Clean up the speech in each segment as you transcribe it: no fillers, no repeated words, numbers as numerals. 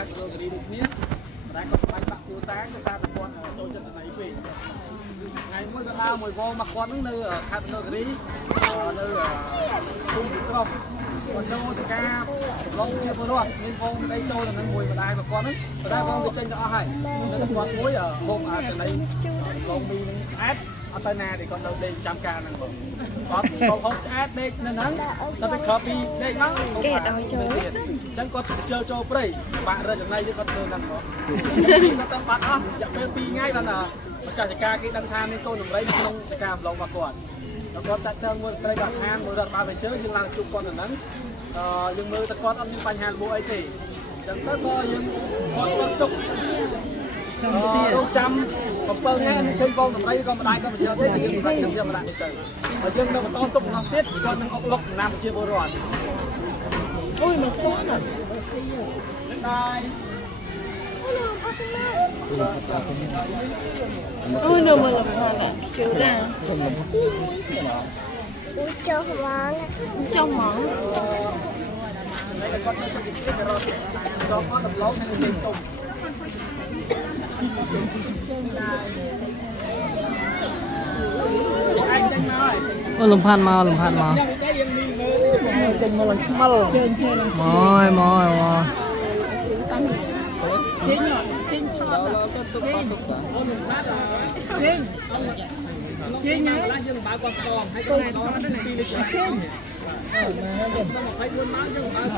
ខាត់ចូលទៅនេះគ្នាតែគាត់បាច់បាក់គ្រួសារគឺថាតែគាត់ចូលចិត្តស្នេហ៍ពេកថ្ងៃមួយក៏ដើរមួយវងមកគាត់នឹងនៅខេត្តនគរីនៅភូមិក្រមគាត់ចូលទៅការប្រឡងជាពលរដ្ឋមានវងដីចូលទៅនឹងមួយម្ដាយរបស់គាត់ហ្នឹងម្ដាយបងទៅចេញទៅអស់ហើយនៅគាត់មួយហូបអាចស្នេហ៍ប្រឡងមីនឹងឆ្អែតអត់ទៅណាទេគាត់នៅដេកចាំការហ្នឹងបងគាត់ហូបឆ្អែតដេកនៅហ្នឹងតែពីក្រោយពីដេកមកគេឲ្យចូលអញ្ចឹងគាត់ចូលព្រៃបាក់រើចំណៃទៅគាត់ធ្វើហ្នឹងបងគាត់ទៅបាត់អស់រយៈពេល2ថ្ងៃបានម្ចាស់ចការគេដឹងថាមានកូនដំរីនៅក្នុងចការម្លងរបស់គាត់แล้วគាត់តាក់ទងមួយត្រីដាក់ខាងមួយរដ្ឋបាលវិជើយើងឡើងជួបគាត់ទៅហ្នឹងយើងមើលតែគាត់អត់មានបញ្ហារបួសអីទេអញ្ចឹងទៅក៏យើងគាត់ទុករងចាំ7ថ្ងៃនឹងឃើញបងដំរីក៏ម្ដាយក៏មិនយកទេយើងសម្រាប់យើងយកមកដាក់ទៅហើយយើងនៅបន្តទុកម្ដងទៀតគាត់នឹងអុកលុកណាមជាពលរដ្ឋអូយមកគាត់ណាដែរអូយនៅមកមកជឿណាចូលហ្មងគាត់ទៅទីគេរត់គាត់ទៅឡងនឹងចេញទុំអូលំផាន់មកចេញមកឡើងឆ្មល់ចេញមកចេញណាយើងបើកកងហើយកូនហ្នឹងទីលេខចេញដល់24ម៉ោងយើងបើក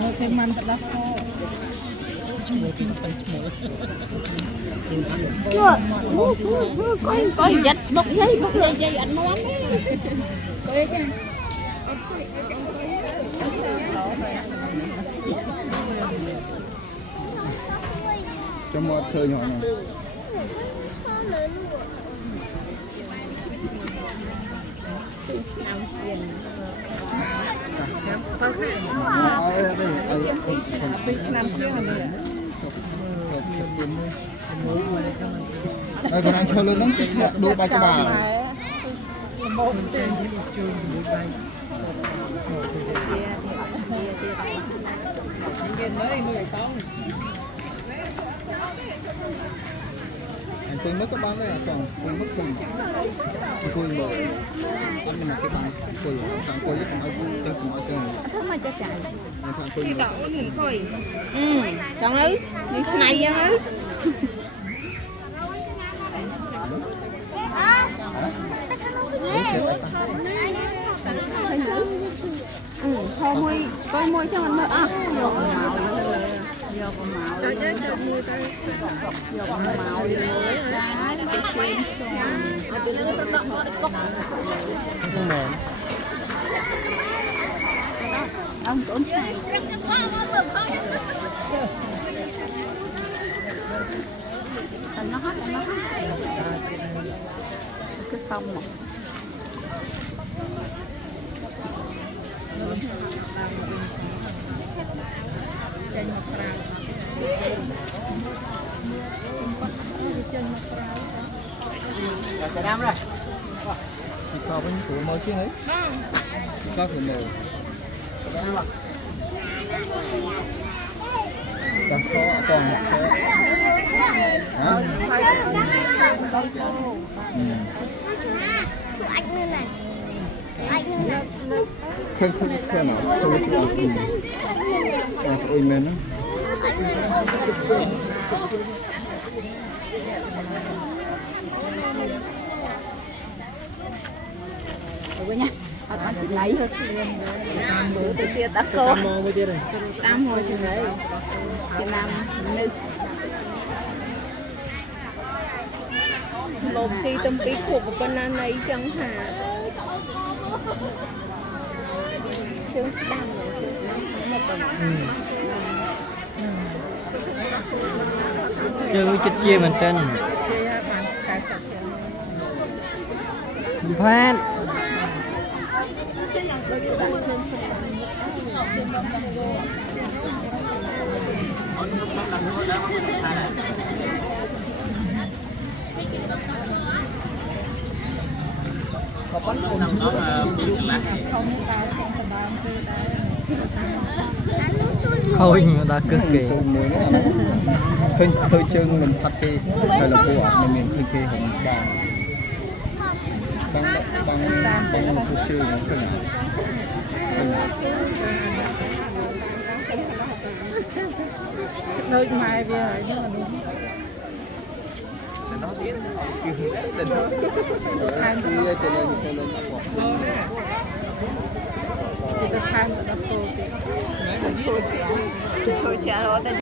នៅតែមិនទៅដល់ខឈ្មោះពីទៅឈ្មោះកុយយ៉ាត់បុកយាយអត់មកទេកុយចាចាំមកឃើញហ៎ហើយគាត់ចូលលើហ្នឹងដួលបាច់ក្បាលមកទេជួយមួយបាច់យើងមើលមើលបងអង្គុយមកក៏បានដែរអត់ចង់អង្គុយមកគុំអង្គុយមកអត់មានអ្នកគេបានអង្គុយអង្គុយទៅឲ្យទៅកុំឲ្យទៅធ្វើមកចាចាអង្គុយដល់អង្គុយចង់ទៅនេះស្នៃអញ្ចឹងឈរមួយកុយមួយចឹងអត់មើលអស់យកមកចូលទៅចូលមួយទៅយកមកលើទៅជិះអត់ទៅលើទៅដកមកកុកហ្នឹងមែនអង្គអូនឆ្ងាយតែណោះគឺសំមកចេញមកក្រៅចាដាំដែរពីកោវិញព្រោះមកជាងហីកោគឺមើលចាំខអត់តហ៎anh như này khơi khơi nào tôi ôi men đó rồi nha anh chị lấy thôi đủ từ kia tắt cô tam hồi chừng đấy Việt Nam nữ một khi tâm tí của bên anh ấy chẳng hả chương đăng chơi chích chia mình trên phát có bánh cô nằm đó bị lá không tao không có bao nhiêu đấy khôi mà đã cực kỳ tôi mới nữa khơi chân mình phát cái thời là của mình khơi cái hồng bằng một cuộc chơi nó khơi nơi mai về rồi nhưng mà đúng Thôi chả